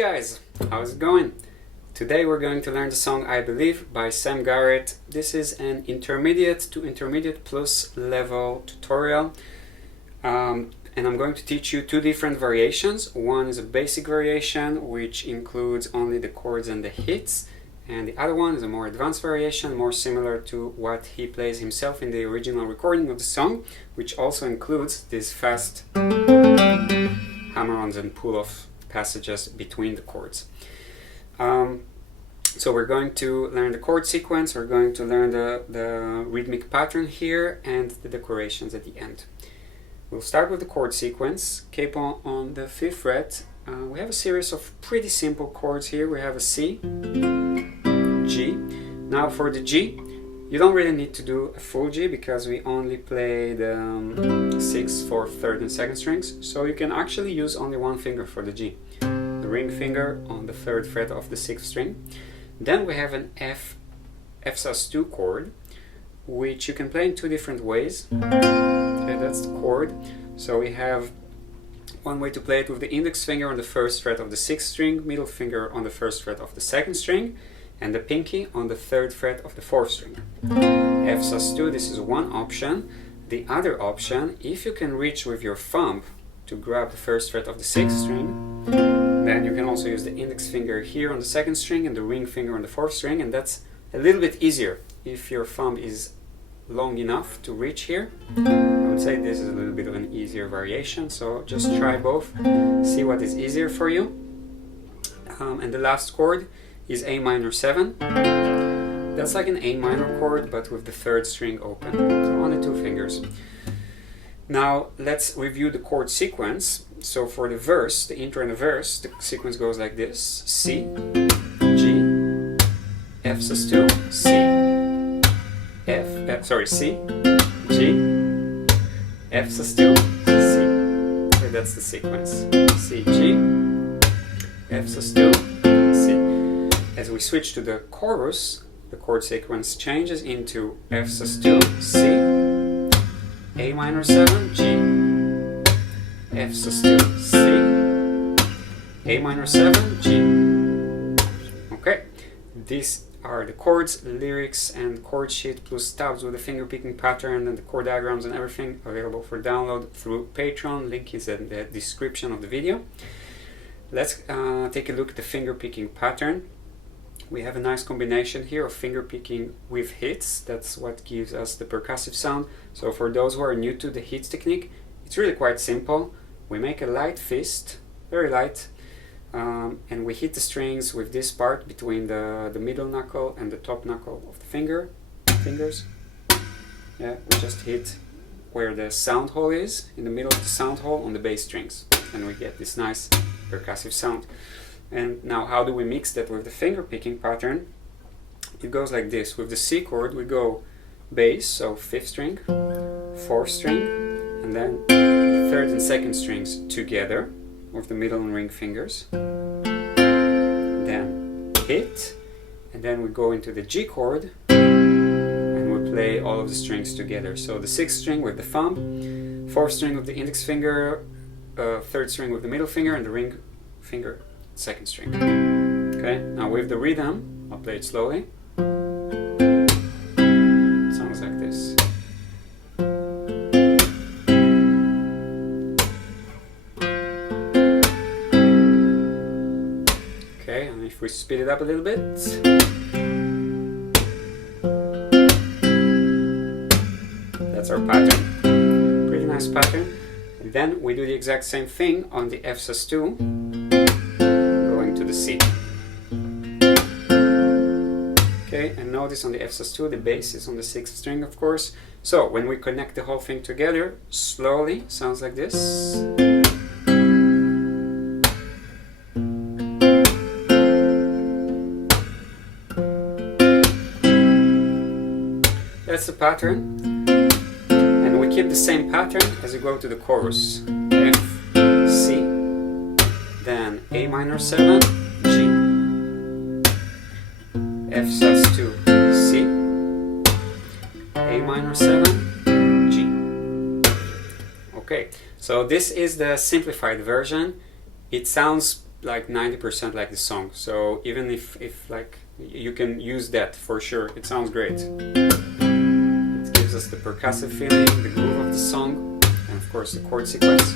guys, how's it going? Today we're going to learn the song I Believe by Sam Garrett. This is an intermediate to intermediate plus level tutorial. And I'm going to teach you two different variations. One is a basic variation which includes only the chords and the hits, and the other one is a more advanced variation, more similar to what he plays himself in the original recording of the song, which also includes these fast hammer-ons and pull-off passages between the chords. So we're going to learn the chord sequence, we're going to learn the rhythmic pattern here, and the decorations at the end. We'll start with the chord sequence. Capo on the 5th fret. We have a series of pretty simple chords here. We have a C, G. Now for the G, you don't really need to do a full G because we only play the 6th, 4th, 3rd and 2nd strings. So you can actually use only one finger for the G. The ring finger on the 3rd fret of the 6th string. Then we have an F sus2 chord, which you can play in two different ways. Okay, that's the chord. So we have one way to play it with the index finger on the 1st fret of the 6th string, middle finger on the 1st fret of the 2nd string, and the pinky on the 3rd fret of the 4th string. F sus2, this is one option. The other option, if you can reach with your thumb to grab the 1st fret of the 6th string, then you can also use the index finger here on the 2nd string and the ring finger on the 4th string, and that's a little bit easier if your thumb is long enough to reach here. I would say this is a little bit of an easier variation, so just try both, see what is easier for you. And the last chord is A minor 7. That's like an A minor chord but with the 3rd string open, so only two fingers. Now let's review the chord sequence. So for the verse, the intro and the verse, the sequence goes like this: C, G, F sus2, C, C, G, F sus2, C. Okay, that's the sequence. C, G, F sus2, C. As we switch to the chorus, the chord sequence changes into F sus2, C, A minor 7, G, F sus2, C, A minor 7, G. Okay, these are the chords, lyrics and chord sheet plus tabs with the finger picking pattern and the chord diagrams and everything available for download through Patreon. Link is in the description of the video. Let's take a look at the finger picking pattern. We have a nice combination here of finger picking with hits. That's what gives us the percussive sound. So for those who are new to the hits technique, it's really quite simple. We make a light fist, very light, and we hit the strings with this part between the middle knuckle and the top knuckle of the fingers. Yeah, we just hit where the sound hole is, in the middle of the sound hole on the bass strings, and we get this nice percussive sound. And now how do we mix that with the finger picking pattern? It goes like this. With the C chord we go bass, so 5th string, 4th string, and then the 3rd and 2nd strings together with the middle and ring fingers. Then hit, and then we go into the G chord and we play all of the strings together. So the 6th string with the thumb, 4th string with the index finger, 3rd string with the middle finger, and the ring finger 2nd string. Okay, now with the rhythm, I'll play it slowly. It sounds like this. Okay, and if we speed it up a little bit. That's our pattern. Pretty nice pattern. And then we do the exact same thing on the F sus2. To the C. Okay, and notice on the F sus2 the bass is on the 6th string, of course. So when we connect the whole thing together, slowly, sounds like this. That's the pattern, and we keep the same pattern as we go to the chorus. F, C, then A minor 7, G, F sus2, C, A minor 7, G. Okay, so this is the simplified version. It sounds like 90% like the song. So even if like you can use that for sure, it sounds great. It gives us the percussive feeling, the groove of the song, and of course the chord sequence.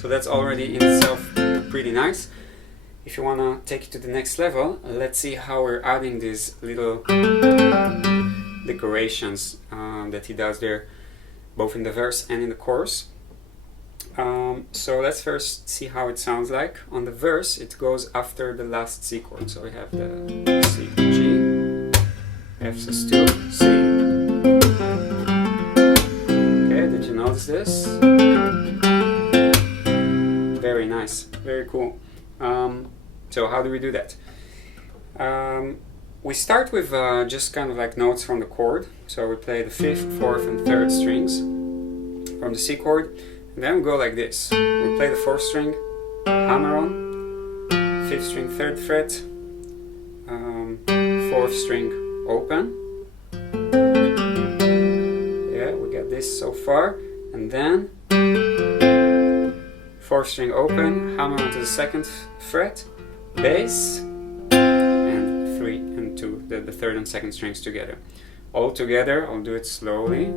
So that's already in itself pretty nice. If you want to take it to the next level, let's see how we're adding these little decorations that he does there, both in the verse and in the chorus. So let's first see how it sounds like. On the verse, it goes after the last C chord. So we have the C, G, F sus2, C. Okay, did you notice this? Very nice, very cool. So how do we do that? We start with just kind of like notes from the chord. So we play the 5th, 4th, and 3rd strings from the C chord. And then we go like this. We play the 4th string, hammer on, 5th string, 3rd fret, 4th string, open. Yeah, we got this so far. And then 4th string open, hammer onto the 2nd fret, bass, and 3 and 2, the 3rd and 2nd strings together. All together, I'll do it slowly.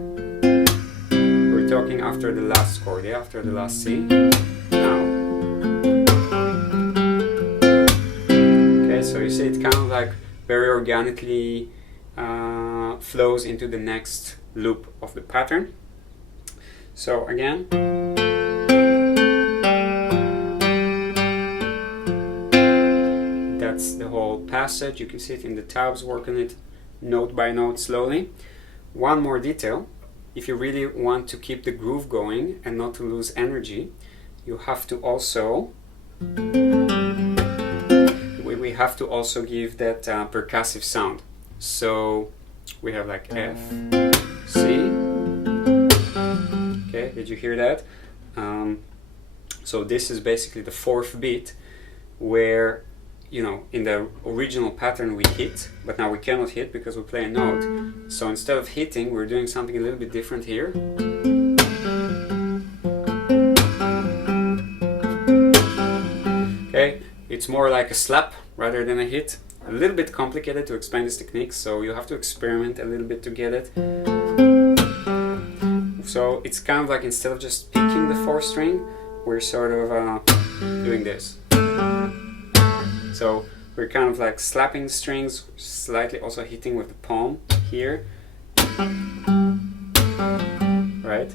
We're talking after the last chord, yeah, after the last C. Now. Okay, so you see it kind of like very organically flows into the next loop of the pattern. So again. That's the whole passage. You can see it in the tabs, work on it note by note slowly. One more detail. If you really want to keep the groove going and not to lose energy, you have to also we have to also give that percussive sound. So we have like F, C. Okay, did you hear that? So this is basically the 4th beat, where, you know, in the original pattern we hit, but now we cannot hit because we play a note. So instead of hitting, we're doing something a little bit different here. Okay, it's more like a slap rather than a hit. A little bit complicated to explain this technique, so you have to experiment a little bit to get it. So it's kind of like, instead of just picking the 4th string, we're sort of doing this. So we're kind of like slapping the strings, slightly also hitting with the palm here, right?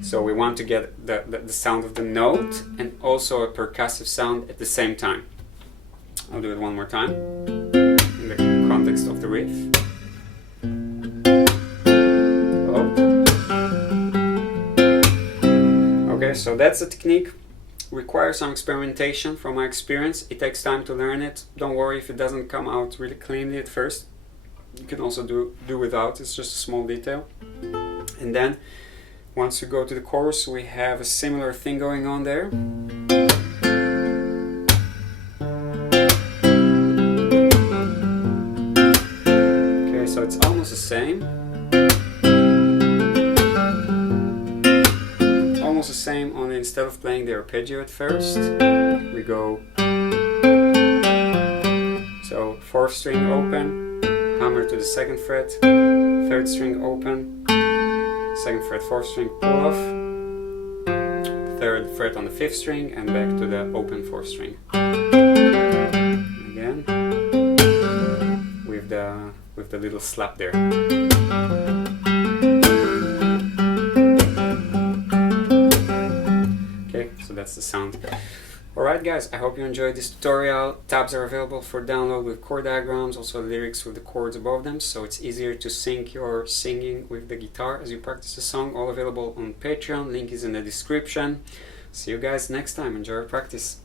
So we want to get the sound of the note and also a percussive sound at the same time. I'll do it one more time in the context of the riff. Oh. Okay, so that's the technique. Requires some experimentation from my experience. It takes time to learn it. Don't worry if it doesn't come out really cleanly at first. You can also do without, it's just a small detail. And then once you go to the chorus, we have a similar thing going on there. Okay, so it's almost the same. Almost the same, only instead of playing the arpeggio at first, we go. So 4th string open, hammer to the 2nd fret, 3rd string open, 2nd fret, 4th string, pull off, 3rd fret on the 5th string, and back to the open 4th string. And again, with the little slap there. Okay, so that's the sound. Alright guys, I hope you enjoyed this tutorial. Tabs are available for download with chord diagrams, also lyrics with the chords above them, so it's easier to sync your singing with the guitar as you practice the song. All available on Patreon, link is in the description. See you guys next time, enjoy your practice.